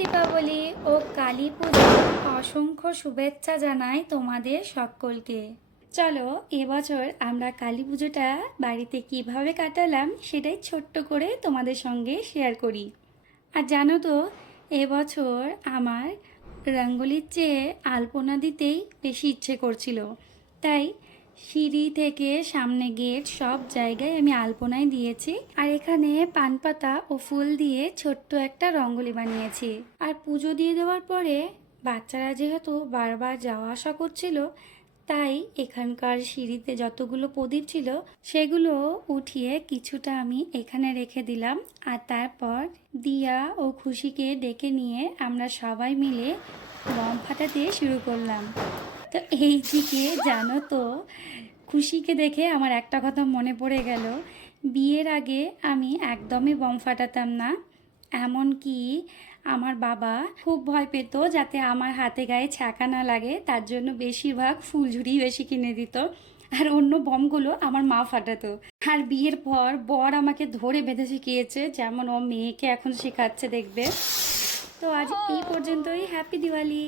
দীপাবলি ও কালী পুজোর অসংখ্য শুভেচ্ছা জানাই তোমাদের সকলকে। চলো এবছর আমরা কালী পুজোটা বাড়িতে কিভাবে কাটালাম সেটাই ছোট্ট করে তোমাদের সঙ্গে শেয়ার করি। আর জানো তো, এবছর আমার রঙ্গোলির চেয়ে আলপনা দিতেই বেশি ইচ্ছে করছিল, তাই সিঁড়ি থেকে সামনে গেট সব জায়গায় আমি আলপনাই দিয়েছি। আর এখানে পান পাতা ও ফুল দিয়ে ছোট্ট একটা রঙ্গোলি বানিয়েছি। আর পুজো দিয়ে দেওয়ার পরে বাচ্চারা যেহেতু বারবার যাওয়া আসা করছিল, তাই এখানকার সিঁড়িতে যতগুলো প্রদীপ ছিল সেগুলো উঠিয়ে কিছুটা আমি এখানে রেখে দিলাম। আর তারপর দিয়া ও খুশিকে ডেকে নিয়ে আমরা সবাই মিলে বম ফাটাতে শুরু করলাম। তো এই দিকে জানো তো, খুশিকে দেখে আমার একটা কথা মনে পড়ে গেল। বিয়ের আগে আমি একদমই বম ফাটাতাম না, এমনকি আমার বাবা খুব ভয় পেত যাতে আমার হাতে গায়ে ছ্যাঁকা না লাগে, তার জন্য বেশিরভাগ ফুলঝুরি বেশি কিনে দিত, আর অন্য বমগুলো আমার মা ফাটাতো। আর বিয়ের পর বর আমাকে ধরে বেঁধে শিখিয়েছে, যেমন ও মেয়েকে এখন শেখাচ্ছে, দেখবে। তো আজ এই পর্যন্তই। হ্যাপি দিওয়ালি।